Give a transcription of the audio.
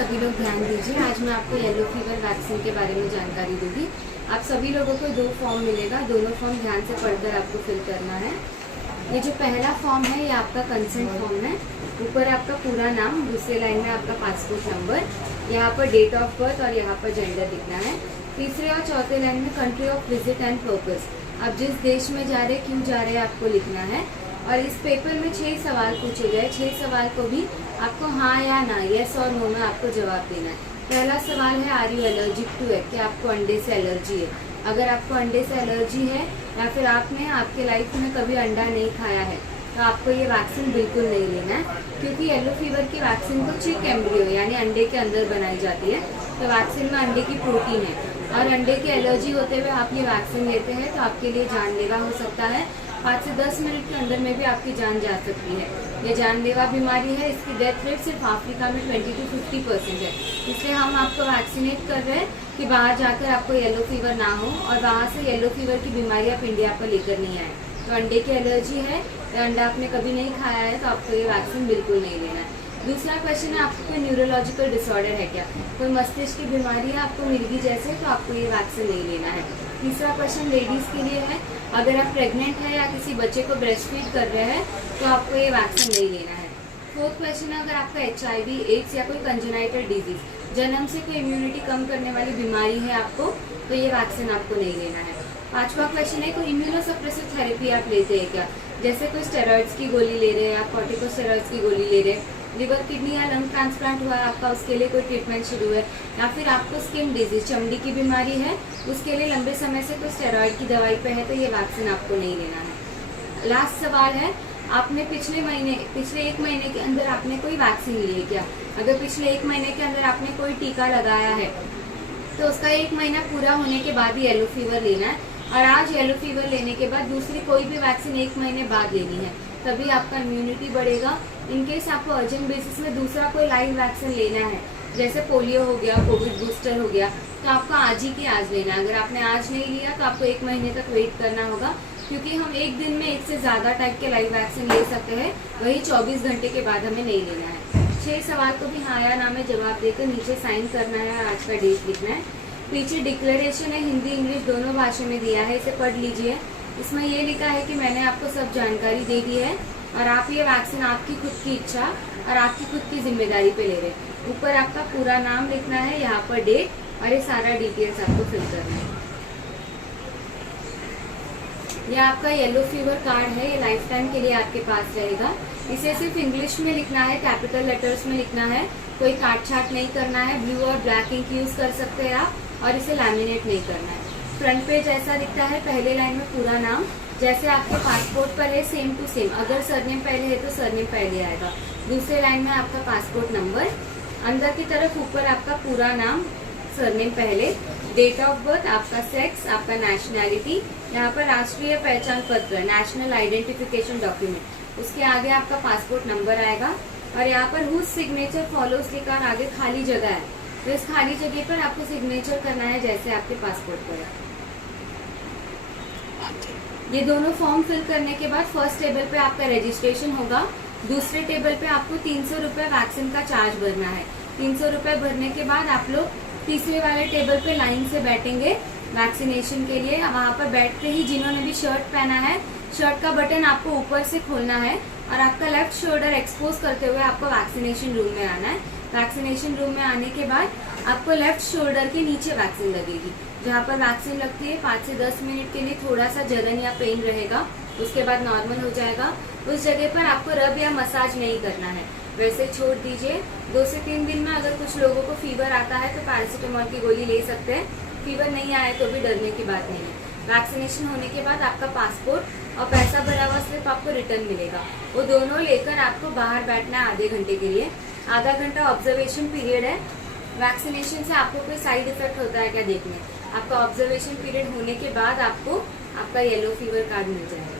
सभी लोग ध्यान दीजिए। आज मैं आपको येलो फीवर वैक्सीन के बारे में जानकारी दूंगी। आप सभी लोगों को 2 फॉर्म मिलेगा, दोनों फॉर्म ध्यान से पढ़कर आपको फिल करना है। ये जो पहला फॉर्म है ये आपका कंसेंट फॉर्म है। ऊपर आपका पूरा नाम, दूसरे लाइन में आपका पासपोर्ट नंबर, यहाँ पर डेट ऑफ बर्थ और यहाँ पर जेंडर लिखना है। तीसरे और चौथे लाइन में country of visit and purpose, आप जिस देश में जा रहे क्यों जा रहे हैं आपको लिखना है। और इस पेपर में 6 सवाल पूछे गए, 6 सवाल को भी आपको हाँ या ना, यस और नो में आपको जवाब देना है। पहला सवाल है are you allergic to egg, क्या आपको अंडे से एलर्जी है। अगर आपको अंडे से एलर्जी है या फिर आपने आपके लाइफ में कभी अंडा नहीं खाया है तो आपको ये वैक्सीन बिल्कुल नहीं लेना है, क्योंकि येलो फीवर की वैक्सीन को चिक एम्ब्रियो यानी अंडे के अंदर बनाई जाती है। तो वैक्सीन में अंडे की प्रोटीन है और अंडे की एलर्जी होते हुए आप ये वैक्सीन लेते हैं तो आपके लिए जानलेवा हो सकता है। 5 से 10 मिनट के अंदर में भी आपकी जान जा सकती है। ये जानलेवा बीमारी है, इसकी डेथ रेट सिर्फ अफ्रीका में 20 से 50% है। इसलिए हम आपको वैक्सीनेट कर रहे हैं कि बाहर जाकर आपको येलो फीवर ना हो और वहाँ से येलो फीवर की बीमारी आप इंडिया पर लेकर नहीं आए। तो अंडे की एलर्जी है या अंडा आपने कभी नहीं खाया है तो आपको ये वैक्सीन बिल्कुल नहीं लेना है। दूसरा क्वेश्चन है, आपको कोई न्यूरोलॉजिकल डिसऑर्डर है क्या, कोई मस्तिष्क की बीमारी है आपको मिर्गी जैसे, तो आपको ये वैक्सीन नहीं लेना है। तीसरा क्वेश्चन लेडीज के लिए है, अगर आप प्रेग्नेंट है या किसी बच्चे को ब्रेस्ट फीड कर रहे हैं तो आपको ये वैक्सीन नहीं लेना है। फोर्थ क्वेश्चन है, अगर आपका HIV, एड्स या कोई कंजेनाइटल डिजीज, जन्म से कोई इम्यूनिटी कम करने वाली बीमारी है आपको, तो ये वैक्सीन आपको नहीं लेना है। पांचवा क्वेश्चन है, कोई इम्यूनोसप्रेसिव थेरेपी आप लेते हैं क्या, जैसे कोई स्टेरॉइड्स की गोली ले रहे हैं या कॉर्टिकोस्टेरॉइड्स की गोली ले रहे हैं, लिवर किडनी या लंग ट्रांसप्लांट हुआ है आपका, उसके लिए कोई ट्रीटमेंट शुरू है, या फिर आपको स्किन डिजीज, चमड़ी की बीमारी है, उसके लिए लंबे समय से कोई स्टेरॉइड की दवाई पे है, तो ये वैक्सीन आपको नहीं लेना है। लास्ट सवाल है, आपने पिछले 1 महीने के अंदर आपने कोई वैक्सीन ली है क्या। अगर पिछले 1 महीने के अंदर आपने कोई टीका लगाया है तो उसका 1 महीना पूरा होने के बाद ही येलो फीवर लेना है, और आज येलो फीवर लेने के बाद दूसरी कोई भी वैक्सीन 1 महीने बाद लेनी है, तभी आपका इम्यूनिटी बढ़ेगा। इनकेस आपको अर्जेंट बेसिस में दूसरा कोई लाइव वैक्सीन लेना है, जैसे पोलियो हो गया, कोविड बूस्टर हो गया, तो आपको आज ही की आज लेना है। अगर आपने आज नहीं लिया तो आपको 1 महीने तक वेट करना होगा, क्योंकि हम एक दिन में 1 से ज्यादा टाइप के लाइव वैक्सीन ले सकते हैं, वही 24 घंटे के बाद हमें नहीं लेना है। 6 सवाल को भी हाँ या ना में जवाब देकर नीचे साइन करना है और आज का डेट लिखना है। पीछे डिक्लेरेशन है, हिंदी इंग्लिश दोनों भाषा में दिया है, इसे पढ़ लीजिए। इसमें ये लिखा है कि मैंने आपको सब जानकारी दे दी है और आप ये वैक्सीन आपकी खुद की इच्छा और आपकी खुद की जिम्मेदारी पे ले रहे हैं। ऊपर आपका पूरा नाम लिखना है, यहाँ पर डेट, और ये सारा डिटेल्स आपको फिल करना है। ये आपका येलो फीवर कार्ड है, ये लाइफ टाइम के लिए आपके पास रहेगा। इसे सिर्फ इंग्लिश में लिखना है, कैपिटल लेटर्स में लिखना है, कोई काट छाट नहीं करना है। ब्लू और ब्लैक इंक यूज कर सकते हैं आप, और इसे लैमिनेट नहीं करना है। फ्रंट पेज ऐसा दिखता है, पहले लाइन में पूरा नाम जैसे आपके पासपोर्ट पर है सेम टू सेम, अगर सरनेम पहले है तो सरनेम पहले आएगा। दूसरे लाइन में आपका पासपोर्ट नंबर, अंदर की तरफ ऊपर आपका पूरा नाम, सरनेम पहले, डेट ऑफ बर्थ, आपका सेक्स, आपका नेशनैलिटी, यहाँ पर राष्ट्रीय पहचान पत्र, नेशनल आइडेंटिफिकेशन डॉक्यूमेंट, उसके आगे आपका पासपोर्ट नंबर आएगा, और यहाँ पर हुज सिग्नेचर फॉलोज लिखा आगे खाली जगह है, तो इस खाली जगह पर आपको सिग्नेचर करना है जैसे आपके पासपोर्ट पर है। ये दोनों फॉर्म फिल करने के बाद फर्स्ट टेबल पे आपका रजिस्ट्रेशन होगा, दूसरे टेबल पे आपको 300 रुपए वैक्सीन का चार्ज भरना है। 300 रुपए भरने के बाद आप लोग तीसरे वाले टेबल पे लाइन से बैठेंगे वैक्सीनेशन के लिए। वहाँ पर बैठते ही जिन्होंने भी शर्ट पहना है, शर्ट का बटन आपको ऊपर से खोलना है और आपका लेफ्ट शोल्डर एक्सपोज करते हुए आपको वैक्सीनेशन रूम में आना है। वैक्सीनेशन रूम में आने के बाद आपको लेफ्ट शोल्डर के नीचे वैक्सीन लगेगी, जहाँ पर वैक्सीन लगती है 5 से 10 मिनट के लिए थोड़ा सा जलन या पेन रहेगा, उसके बाद नॉर्मल हो जाएगा। उस जगह पर आपको रब या मसाज नहीं करना है, वैसे छोड़ दीजिए। 2 से 3 दिन में अगर कुछ लोगों को फीवर आता है तो पैरासिटामोल की गोली ले सकते हैं, फीवर नहीं आए तो भी डरने की बात नहीं है। वैक्सीनेशन होने के बाद आपका पासपोर्ट और पैसा भरा हुआ स्लिप आपको रिटर्न मिलेगा, वो दोनों लेकर आपको बाहर बैठना है आधे घंटे के लिए। आधा घंटा ऑब्जर्वेशन पीरियड है। वैक्सीनेशन से आपको कोई साइड इफेक्ट होता है क्या देखने, आपका ऑब्जर्वेशन पीरियड होने के बाद आपको आपका येलो फीवर कार्ड मिल जाएगा।